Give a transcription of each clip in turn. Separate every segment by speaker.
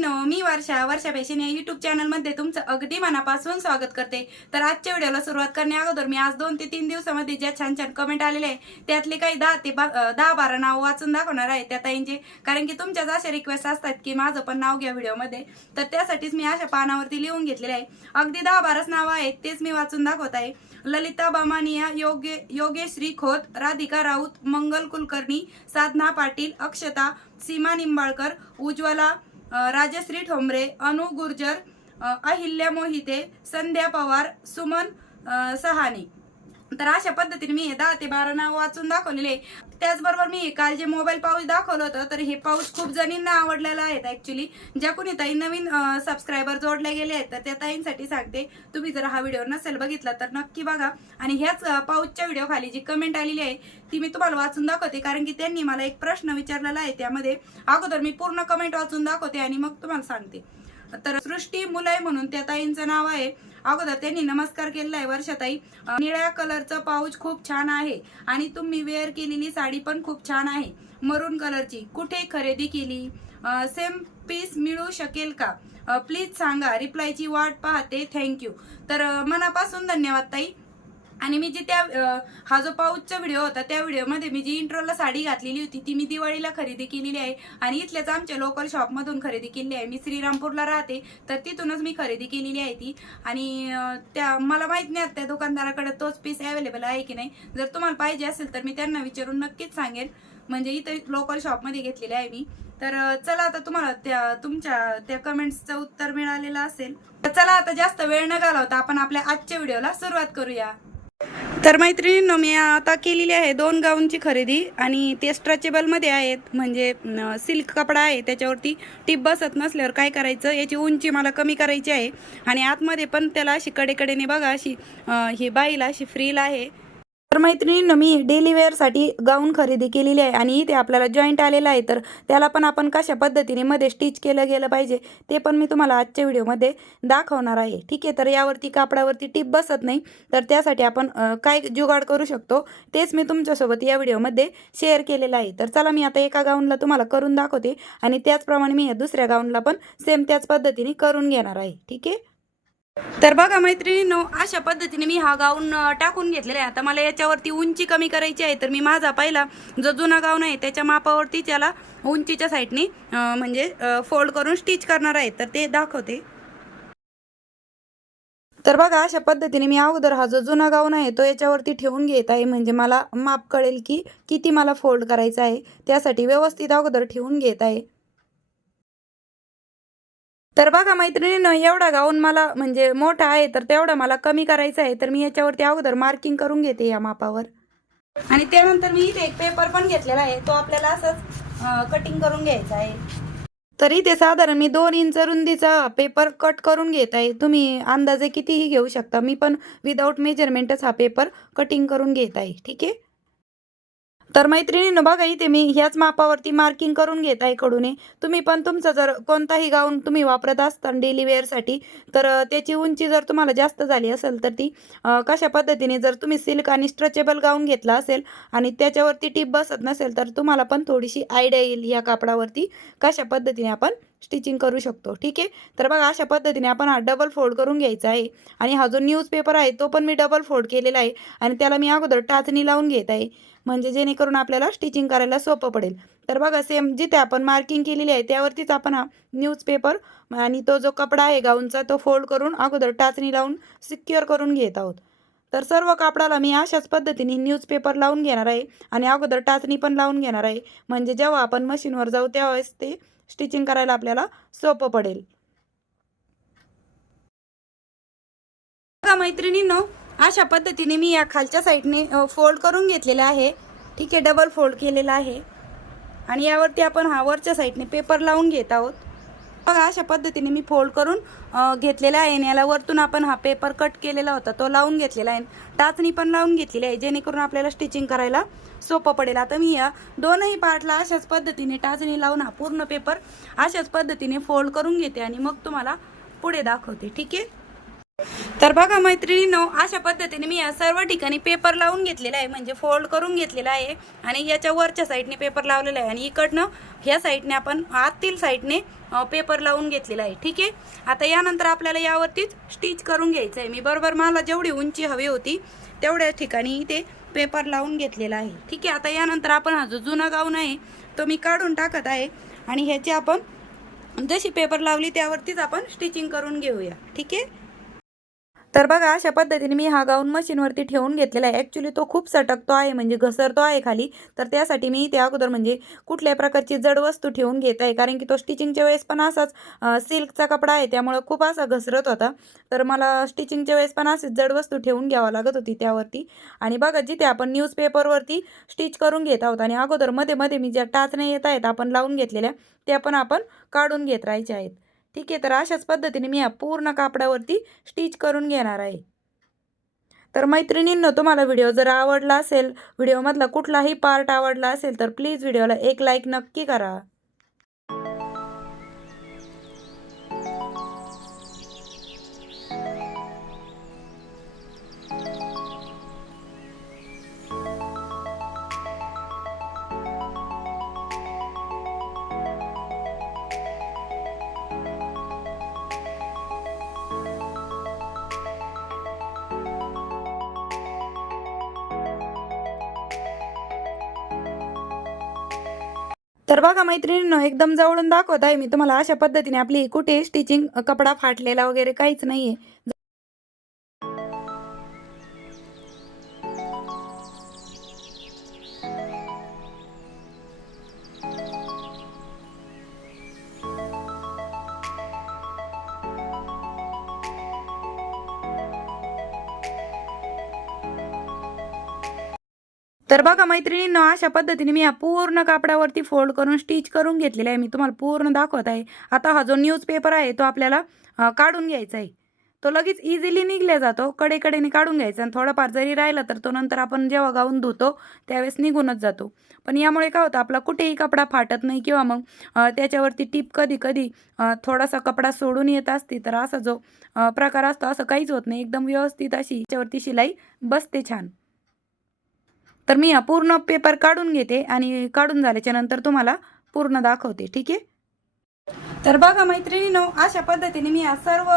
Speaker 1: मैत्रिणींनो मी वर्षा वर्षा फॅशन या युट्यूब चॅनलमध्ये तुमचं अगदी मनापासून स्वागत करते. तर आजच्या व्हिडिओला सुरुवात करण्या अगोदर मी आज दोन ते तीन दिवसामध्ये ज्या छान छान कमेंट आलेले आहे त्यातले काही दहा ते बा- दहा बारा नाव वाचून दाखवणार आहे त्या ताईंचे. कारण की तुमच्याच अशा रिक्वेस्ट असतात की माझं पण नाव घ्या व्हिडिओमध्ये. तर त्यासाठीच मी अशा पानावरती लिहून घेतलेले आहे. अगदी दहा बाराच नावं आहेत तेच मी वाचून दाखवत आहे. ललिता बामानिया योगे योगेश्री खोत राधिका राऊत मंगल कुलकर्णी साधना पाटील अक्षता सीमा निंबाळकर उज्ज्वला राजश्री ठोंबरे अनु गुर्जर अहिल्या मोहिते संध्या पवार सुमन सहानी. तर अशा पद्धतीने मी दहा ते बारा नाव वाचून दाखवलेले त्याचबरोबर मी काल जे मोबाईल पाऊच दाखवलं होतं तर हे पाऊच खूप जणींना आवडलेलं आहेत ऍक्च्युली ज्या कोणी ताई नवीन सबस्क्रायबर जोडले गेले आहेत तर त्या ताईंसाठी सांगते. तुम्ही जर हा व्हिडिओ नसेल बघितला तर नक्की बघा. आणि ह्याच पाऊचच्या व्हिडिओ खाली जी कमेंट आलेली आहे ती मी तुम्हाला वाचून दाखवते. कारण की त्यांनी मला एक प्रश्न विचारलेला आहे त्यामध्ये. अगोदर मी पूर्ण कमेंट वाचून दाखवते आणि मग तुम्हाला सांगते. तर सृष्टी मुलय म्हणून त्या ताईंचं नाव आहे. अगोदर त्यांनी नमस्कार केलेला आहे वर्षाताई निळ्या कलरचं पाऊच खूप छान आहे आणि तुम्ही वेअर केलेली साडी पण खूप छान आहे. मरून कलरची. कुठे खरेदी केली? सेम पीस मिळू शकेल का? प्लीज सांगा. रिप्लायची वाट पाहते. थँक्यू तर मनापासून धन्यवाद ताई. आणि मी जी त्या हा जो पाऊचचा व्हिडिओ होता त्या व्हिडिओमध्ये मी जी इंट्रोला साडी घातलेली होती ती मी दिवाळीला खरेदी केलेली आहे. आणि इथल्याच आमच्या लोकल शॉपमधून खरेदी केलेली आहे. मी श्रीरामपूरला राहते तर तिथूनच मी खरेदी केलेली आहे ती. आणि त्या मला माहीत नाही त्या दुकानदाराकडे तोच पीस अवेलेबल आहे की नाही. जर तुम्हाला पाहिजे असेल तर मी त्यांना विचारून नक्कीच सांगेन. म्हणजे इथं लोकल शॉपमध्ये घेतलेले आहे मी. तर चला आता तुम्हाला त्या तुमच्या त्या कमेंट्सचं उत्तर मिळालेलं असेल. तर चला आता जास्त वेळ न घालवता आपण आपल्या आजच्या व्हिडिओला सुरुवात करूया. तर मैत्रिणींनो मी आता केलेली आहे दोन गाऊनची खरेदी आणि ते स्ट्रेचेबलमध्ये आहेत. म्हणजे सिल्क कपडा आहे त्याच्यावरती टिप बसत नसल्यावर काय करायचं? याची उंची मला कमी करायची आहे. आणि आतमध्ये पण त्याला अशी कडेकडेने बघा अशी ही बाईला अशी फ्रील आहे. तर मैत्रिणींनं मी डेली वेअरसाठी गाऊन खरेदी केलेली आहे आणि इथे आपल्याला जॉईंट आलेला आहे. तर त्याला पण आपण कशा पद्धतीने मध्ये स्टिच केलं गेलं पाहिजे ते पण मी तुम्हाला आजच्या व्हिडिओमध्ये दाखवणार आहे. ठीक आहे तर यावरती कापडावरती टिप बसत नाही. तर त्यासाठी आपण काय जुगाड करू शकतो तेच मी तुमच्यासोबत या व्हिडिओमध्ये शेअर केलेलं आहे. तर चला मी आता एका गाऊनला तुम्हाला करून दाखवते आणि त्याचप्रमाणे मी या दुसऱ्या गाऊनला पण सेम त्याच पद्धतीने करून घेणार आहे. ठीक आहे? तर बघा मैत्रिणींनो अशा पद्धतीने मी हा गाऊन टाकून घेतलेला आहे. आता मला याच्यावरती उंची कमी करायची आहे तर मी माझा पहिला जो जुना गाऊन आहे त्याच्या मापावरती त्याला उंचीच्या साईडने म्हणजे फोल्ड करून स्टिच करणार आहे. तर ते दाखवते. तर बघा अशा पद्धतीने मी अगोदर हा जो जुना गाऊन आहे तो याच्यावरती ठेवून घेत आहे. म्हणजे मला माप कळेल की किती मला फोल्ड करायचा आहे त्यासाठी व्यवस्थित अगोदर ठेवून घेत आहे. तर बघा मैत्रिणीनं एवढा गाऊन मला म्हणजे मोठा आहे तर तेवढा मला कमी करायचा आहे तर मी याच्यावरती अगोदर मार्किंग करून घेते या मापावर. आणि त्यानंतर मी इथे एक पेपर पण घेतलेला आहे तो आपल्याला असंच कटिंग कटिंग करून घ्यायचा आहे. तर इथे साधारण मी दोन इंच रुंदीचा पेपर कट करून घेत आहे. तुम्ही अंदाजे कितीही घेऊ शकता मी पण विदाऊट मेजरमेंटच हा पेपर कटिंग करून घेत आहे ठीक आहे? तर मैत्रिणीनं बघा इथे मी ह्याच मापावरती मार्किंग करून घेत आहे कडूने. तुम्ही पण तुमचं जर कोणताही गाऊन तुम्ही वापरत असता डेली वेअरसाठी तर त्याची उंची जर तुम्हाला जास्त झाली असेल तर ती कशा पद्धतीने जर तुम्ही सिल्क आणि स्ट्रेचेबल गाऊन घेतला असेल आणि त्याच्यावरती टीप बसत नसेल तर तुम्हाला पण थोडीशी आयडिया येईल ह्या कापडावरती कशा पद्धतीने आपण स्टिचिंग करू शकतो. ठीक आहे? तर बघा अशा पद्धतीने आपण हा डबल फोल्ड करून घ्यायचा आहे. आणि हा जो न्यूजपेपर आहे तो पण मी डबल फोल्ड केलेला आहे. आणि त्याला मी अगोदर टाचणी लावून घेत आहे. म्हणजे जेणेकरून आपल्याला स्टिचिंग करायला सोपं पडेल. तर बघा सेम जिथे आपण मार्किंग केलेली आहे त्यावरतीच आपण हा न्यूजपेपर आणि तो जो कपडा आहे गाऊनचा तो फोल्ड करून अगोदर टाचणी लावून सिक्युअर करून घेत आहोत. तर सर्व कापडाला मी अशाच पद्धतीने न्यूजपेपर लावून घेणार आहे आणि अगोदर टाचणी पण लावून घेणार आहे. म्हणजे जेव्हा आपण मशीनवर जाऊ त्यावेळेस ते स्टिचिंग करायला आपल्याला सोपं पडेल. बघा मैत्रिणींनो अशा पद्धतीने मी या खालच्या साईडने फोल्ड करून घेतलेला आहे. ठीक आहे डबल फोल्ड केलेला आहे. आणि यावरती आपण हा वरच्या साईडने पेपर लावून घेत आहोत. बघा अशा पद्धतीने मी फोल्ड करून घेतलेला आहे आणि याला वरतून आपण हा पेपर कट केलेला होता तो लावून घेतलेला आहे. टाचणी पण लावून घेतलेली आहे जेणेकरून आपल्याला स्टिचिंग करायला सोपं पडेल. आता मी या दोनही पार्टला अशाच पद्धतीने टाचणी लावून हा पूर्ण पेपर अशाच पद्धतीने फोल्ड करून घेते आणि मग तुम्हाला पुढे दाखवते. ठीक आहे? तर बघा मैत्रिणींनो अशा पद्धतीने मी या सर्व ठिकाणी पेपर लावून घेतलेला आहे. म्हणजे फोल्ड करून घेतलेला आहे. आणि याच्या वरच्या साईडने पेपर लावलेला आहे. आणि इकडनं ह्या साईडने आपण आतील साईडने पेपर लावून घेतलेला आहे. ठीक आहे? आता यानंतर आपल्याला यावरतीच स्टिच करून घ्यायचं आहे मी बरोबर मला जेवढी उंची हवी होती तेवढ्या ठिकाणी ते पेपर लावून घेतलेला आहे. ठीक आहे? आता यानंतर आपण हा जो जुना गाऊन आहे तो मी काढून टाकत आहे. आणि ह्याची आपण जशी पेपर लावली त्यावरतीच आपण स्टिचिंग करून घेऊया. ठीक आहे? तर बघा अशा पद्धतीने मी हा गाऊन मशीनवरती ठेवून घेतलेला आहे. ॲक्च्युली तो खूप सटकतो आहे म्हणजे घसरतो आहे खाली. तर त्यासाठी मी त्या अगोदर म्हणजे कुठल्याही प्रकारची जड वस्तू ठेवून घेत आहे. कारण की तो स्टिचिंगच्या वेळेस पण असाच सिल्कचा कपडा आहे. त्यामुळं खूप असा घसरत होता. तर मला स्टिचिंगच्या वेळेस पण अशीच जड वस्तू ठेवून घ्यावं लागत होती त्यावरती. आणि बघा जिथे आपण न्यूजपेपरवरती स्टिच करून घेत आहोत आणि अगोदरमध्ये मध्ये मी ज्या टाचण्या येत आहेत आपण लावून घेतलेल्या त्या पण आपण काढून घेत राहायच्या आहेत. ठीक आहे तर अशाच पद्धतीने मी या पूर्ण कापडावरती स्टिच करून घेणार आहे. तर मैत्रिणींनो तुम्हाला व्हिडिओ जर आवडला असेल व्हिडिओमधला कुठलाही पार्ट आवडला असेल तर प्लीज व्हिडिओला एक लाईक नक्की करा. तर बघा मैत्रिणींनो एकदम जवळून दाखवत आहे मी तुम्हाला अशा पद्धतीने आपली कुठे स्टिचिंग कपडा फाटलेला वगैरे काहीच नाहीये. तर बघा मैत्रिणींनो अशा पद्धतीने मी या पूर्ण कापडावरती फोल्ड करून स्टिच करून घेतलेला आहे. मी तुम्हाला पूर्ण दाखवत आहे. आता हा जो न्यूजपेपर आहे तो आपल्याला काढून घ्यायचा आहे. तो लगेच इझिली निघल्या जातो. कडेकडेने काढून घ्यायचा आणि थोडाफार जरी राहिला तर तो नंतर आपण जेव्हा गाऊन धुतो त्यावेळेस निघूनच जातो. पण यामुळे काय होतं आपला कुठेही कपडा फाटत नाही किंवा मग त्याच्यावरती टीप कधी कधी थोडासा कपडा सोडून येत असते तर असा जो प्रकार असतो असं काहीच होत नाही. एकदम व्यवस्थित अशी त्याच्यावरती शिलाई बसते छान. तर मी हा पूर्ण पेपर काढून घेते आणि काढून झाल्याच्यानंतर तुम्हाला पूर्ण दाखवते ठीक आहे? तर बघा मैत्रिणीनो अशा पद्धतीने मी या सर्व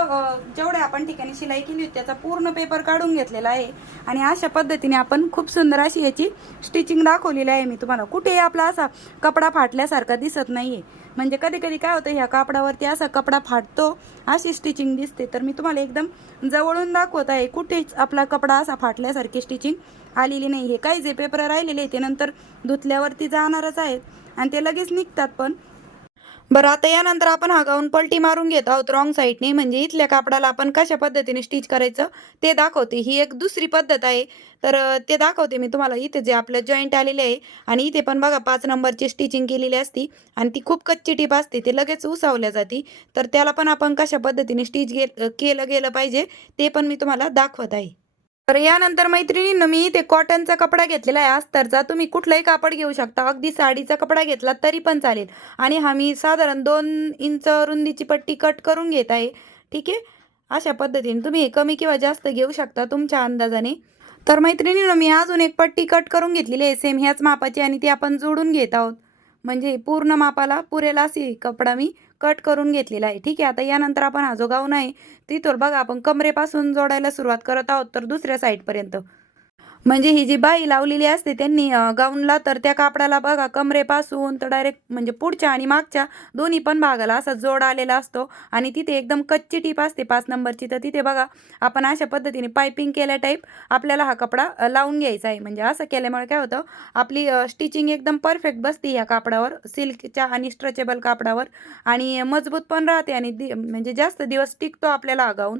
Speaker 1: जेवढ्या आपण ठिकाणी शिलाई केली होती त्याचा पूर्ण पेपर काढून घेतलेला आहे. आणि अशा पद्धतीने आपण खूप सुंदर अशी याची स्टिचिंग दाखवलेली आहे. मी तुम्हाला कुठेही आपला असा कपडा फाटल्यासारखा दिसत नाहीये. म्हणजे कधी कधी काय होतं ह्या कापडावरती असा कपडा फाटतो अशी स्टिचिंग दिसते. तर मी तुम्हाला एकदम जवळून दाखवत आहे कुठेच आपला कपडा असा फाटल्यासारखी स्टिचिंग आलेली नाही. हे काही जे पेपर राहिलेले आहे ते नंतर धुतल्यावरती जाणारच आहेत. आणि ते लगेच निघतात पण. बरं आता यानंतर आपण हा गाऊन पलटी मारून घेत आहोत. रॉंग साईडने म्हणजे इथल्या कापडाला आपण कशा पद्धतीने स्टिच करायचं ते दाखवते. ही एक दुसरी पद्धत आहे. तर ते दाखवते मी तुम्हाला. इथे जे आपलं जॉईंट आलेले आहे आणि इथे पण बघा पाच नंबरची स्टिचिंग केलेली असती आणि ती खूप कच्ची टीप असते. ते लगेच उसावल्या जाते. तर त्याला पण आपण कशा पद्धतीने स्टिच गे केलं गेलं पाहिजे ते पण मी तुम्हाला दाखवत आहे. तर यानंतर मैत्रिणीनं मी ते कॉटनचा कपडा घेतलेला आहे. अस्तरचा तुम्ही कुठलाही कापड घेऊ शकता. अगदी साडीचा कपडा घेतला तरी पण चालेल. आणि हा मी साधारण दोन इंच रुंदीची पट्टी कट करून घेत आहे. ठीक आहे? अशा पद्धतीने तुम्ही कमी किंवा जास्त घेऊ शकता तुमच्या अंदाजाने. तर मैत्रिणीनं मी अजून एक पट्टी कट करून घेतलेली आहे. सेम ह्याच मापाची आणि ती आपण जोडून घेत आहोत. म्हणजे पूर्ण मापाला पुरेला अशी कपडा मी कट करून घेतलेला आहे. ठीक आहे आता यानंतर आपण हा जो गाऊन आहे तिथून बघा आपण कमरेपासून जोडायला सुरुवात करत आहोत तर दुसऱ्या साईडपर्यंत म्हणजे ही जी बाई लावलेली असते त्यांनी गाऊनला तर त्या कापडाला बघा कमरेपासून तर डायरेक्ट म्हणजे पुढच्या आणि मागच्या दोन्ही पण भागाला असा जोड आलेला असतो. आणि तिथे एकदम कच्ची टीप असते पाच नंबरची. तर तिथे बघा आपण अशा पद्धतीने पायपिंग केल्या टाईप आपल्याला हा कपडा लावून घ्यायचा आहे. म्हणजे असं केल्यामुळे काय होतं आपली स्टिचिंग एकदम परफेक्ट बसते या कापडावर सिल्कच्या आणि स्ट्रेचेबल कापडावर. आणि मजबूत पण राहते आणि दि म्हणजे जास्त दिवस टिकतो आपल्याला गाऊन.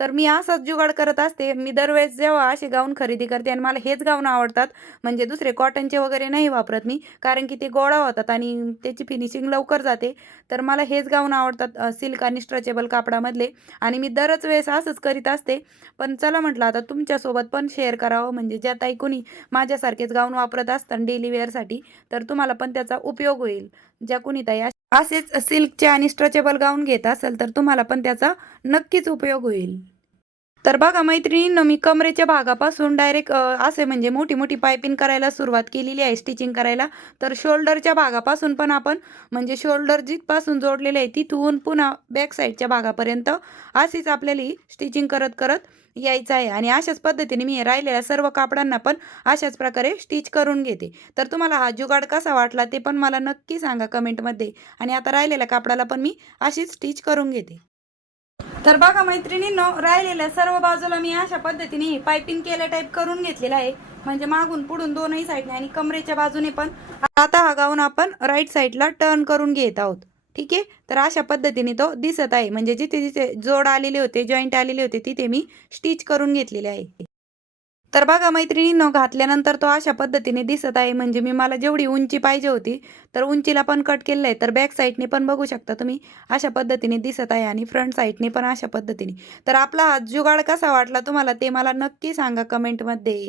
Speaker 1: तर मी असाच जुगाड करत असते. मी दरवेळेस जेव्हा असे गाऊन खरेदी करते आणि मला हेच गाऊन आवडतात म्हणजे दुसरे कॉटनचे वगैरे नाही वापरत मी कारण की ते गोळा होतात आणि त्याची फिनिशिंग लवकर जाते. तर मला हेच गाऊन आवडतात सिल्क आणि स्ट्रेचेबल कापडामधले. आणि मी दरच वेळेस असंच करीत असते. पण चला म्हटलं आता तुमच्यासोबत पण शेअर करावं म्हणजे ज्या ताई कोणी माझ्यासारखेच गाऊन वापरत असतात डेली वेअरसाठी तर तुम्हाला पण त्याचा उपयोग होईल. ज्या कोणी ताई अश- असेच सिल्कचे आणि स्ट्रेचेबल गाऊन घेत असेल तर तुम्हाला पण त्याचा नक्कीच उपयोग होईल. तर बघा मैत्रिणींनो मी कमरेच्या भागापासून डायरेक्ट असे म्हणजे मोठी मोठी पायपिंग करायला सुरुवात केलेली आहे स्टिचिंग करायला. तर शोल्डरच्या भागापासून पण आपण म्हणजे शोल्डर जिथपासून जोडलेले आहे तिथून पुन्हा बॅक साईडच्या भागापर्यंत अशीच आपल्याला ही स्टिचिंग करत करत यायचं आहे. आणि अशाच पद्धतीने मी राहिलेल्या सर्व कापडांना पण अशाच प्रकारे स्टिच करून घेते. तर तुम्हाला हा जुगाड कसा वाटला ते पण मला नक्की सांगा कमेंटमध्ये. आणि आता राहिलेल्या कापडाला पण मी अशीच स्टिच करून घेते. तर बघा मैत्रिणींनो राहिलेल्या सर्व बाजूला मी अशा पद्धतीने पायपिंग केल्या टाईप करून घेतलेला आहे. म्हणजे मागून पुढून दोनही साईडने आणि कमरेच्या बाजूने पण. आता हा गाऊन आपण राईट साईडला टर्न करून घेत आहोत. ठीक आहे? तर अशा पद्धतीने तो दिसत आहे. म्हणजे जिथे जिथे जोड आलेले होते जॉईंट आलेले होते तिथे मी स्टिच करून घेतलेले आहे. तर बघा मैत्रिणींनो घातल्यानंतर तो अशा पद्धतीने दिसत आहे. म्हणजे मी मला जेवढी उंची पाहिजे होती तर उंचीला पण कट केलं आहे. तर बॅक साईडने पण बघू शकता तुम्ही अशा पद्धतीने दिसत आहे आणि फ्रंट साईडने पण अशा पद्धतीने. तर आपला हा जुगाड कसा वाटला तुम्हाला ते मला नक्की सांगा कमेंटमध्ये